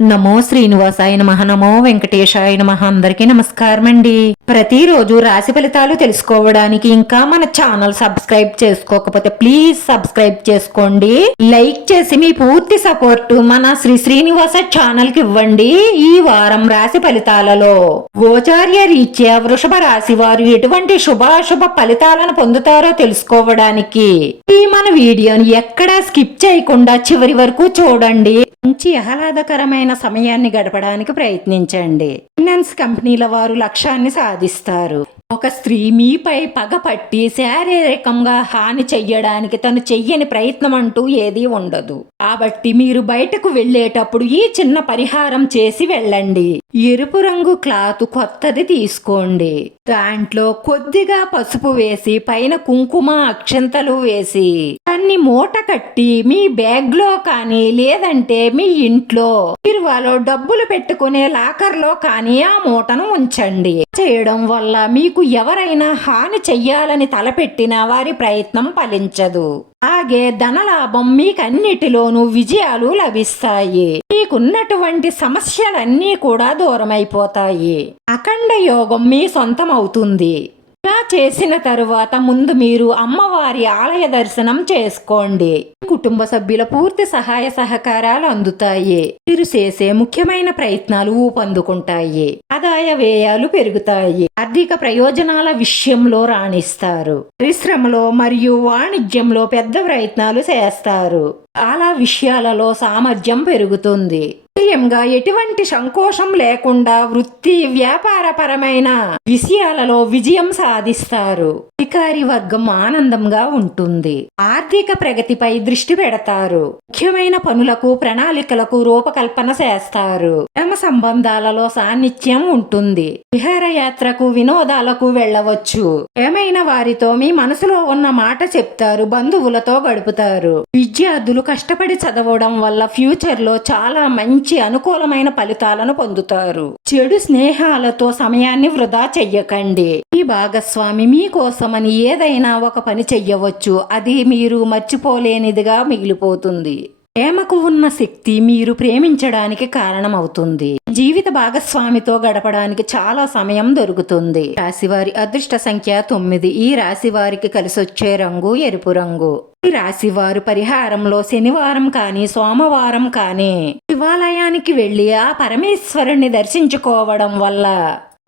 నమో శ్రీనివాసాయ నమః, నమో వెంకటేశాయ నమః. అందరికీ నమస్కారం అండి. ప్రతిరోజు రాశి ఫలితాలు తెలుసుకోవడానికి ఇంకా మన ఛానల్ సబ్స్క్రైబ్ చేసుకోకపోతే ప్లీజ్ సబ్స్క్రైబ్ చేసుకోండి. లైక్ చేసి మీ పూర్తి సపోర్ట్ మన శ్రీనివాస ఛానల్ కి ఇవ్వండి. ఈ వారం రాశి ఫలితాలలో గోచార్య రీత్యా వృషభ రాశి వారు ఎటువంటి శుభాశుభ ఫలితాలను పొందుతారో తెలుసుకోవడానికి ఈ మన వీడియోని ఎక్కడా స్కిప్ చేయకుండా చివరి వరకు చూడండి. మంచి ఆహ్లాదకరమైన సమయాన్ని గడపడానికి ప్రయత్నించండి. ఫైనాన్స్ కంపెనీల వారు లక్ష్యాన్ని సాధిస్తారు. ఒక స్త్రీ మీపై పగపట్టి శారీరకంగా హాని చెయ్యడానికి తను చెయ్యని ప్రయత్నం అంటూ ఏదీ ఉండదు. కాబట్టి మీరు బయటకు వెళ్లేటప్పుడు ఈ చిన్న పరిహారం చేసి వెళ్ళండి. ఎరుపు రంగు క్లాత్ కొత్తది తీసుకోండి. దాంట్లో కొద్దిగా పసుపు వేసి పైన కుంకుమ అక్షంతలు వేసి దాన్ని మూట కట్టి మీ బ్యాగ్ లో కానీ లేదంటే మీ ఇంట్లో బీరువాలో డబ్బులు పెట్టుకునే లాకర్ లో కానీ ఆ మూటను ఉంచండి. చేయడం వల్ల మీకు ఎవరైనా హాని చెయ్యాలని తలపెట్టినా వారి ప్రయత్నం ఫలించదు. అలాగే ధనలాభం మీకన్నిటిలోనూ విజయాలు లభిస్తాయి. మీకున్నటువంటి సమస్యలన్నీ కూడా దూరమైపోతాయి. అఖండ యోగం మీ సొంతం అవుతుంది. ఇలా చేసిన తరువాత ముందు మీరు అమ్మవారి ఆలయ దర్శనం చేసుకోండి. కుటుంబ సభ్యుల పూర్తి సహాయ సహకారాలు అందుతాయి. మీరు చేసే ముఖ్యమైన ప్రయత్నాలు ఊపందుకుంటాయి. ఆదాయ వ్యయాలు పెరుగుతాయి. ఆర్థిక ప్రయోజనాల విషయంలో రాణిస్తారు. పరిశ్రమలో మరియు వాణిజ్యంలో పెద్ద ప్రయత్నాలు చేస్తారు. చాలా విషయాలలో సామర్థ్యం పెరుగుతుంది. ముఖ్యంగా ఎటువంటి సంకోచం లేకుండా వృత్తి వ్యాపారపరమైన విషయాలలో విజయం సాధిస్తారు. అధికారి వర్గం ఆనందంగా ఉంటుంది. ఆర్థిక ప్రగతిపై దృష్టి పెడతారు. ముఖ్యమైన పనులకు ప్రణాళికలకు రూపకల్పన చేస్తారు. ప్రేమ సంబంధాలలో సాన్నిధ్యం ఉంటుంది. విహారయాత్రకు వినోదాలకు వెళ్ళవచ్చు. ఏమైనా వారితో మీ మనసులో ఉన్న మాట చెప్తారు. బంధువులతో గడుపుతారు. విద్యార్థులు కష్టపడి చదవడం వల్ల ఫ్యూచర్ లో చాలా మంచి అనుకూలమైన ఫలితాలను పొందుతారు. చెడు స్నేహాలతో సమయాన్ని వృధా చెయ్యకండి. ఈ భాగస్వామి మీకోసమని ఏదైనా ఒక పని చెయ్యవచ్చు. అది మీరు మర్చిపోలేనిదిగా మిగిలిపోతుంది. ప్రేమకు ఉన్న శక్తి మీరు ప్రేమించడానికి కారణమవుతుంది. జీవిత భాగస్వామితో గడపడానికి చాలా సమయం దొరుకుతుంది. రాశివారి అదృష్ట సంఖ్య 9. ఈ రాశి వారికి కలిసొచ్చే రంగు ఎరుపు రంగు. ఈ రాశివారు పరిహారంలో శనివారం కానీ సోమవారం కానీ శివాలయానికి వెళ్లి ఆ పరమేశ్వరుణ్ణి దర్శించుకోవడం వల్ల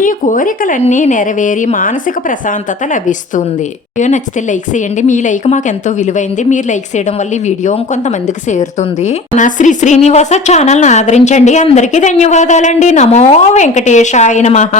ఈ కోరికలన్నీ నెరవేరి మానసిక ప్రశాంతత లభిస్తుంది. వీడియో నచ్చితే లైక్ చేయండి. మీ లైక్ మాకు ఎంతో విలువైంది. మీరు లైక్ చేయడం వల్ల ఈ వీడియో కొంతమందికి చేరుతుంది. నా శ్రీనివాస ఛానల్ ఆదరించండి. అందరికీ ధన్యవాదాలండి. నమో వెంకటేశాయ నమః.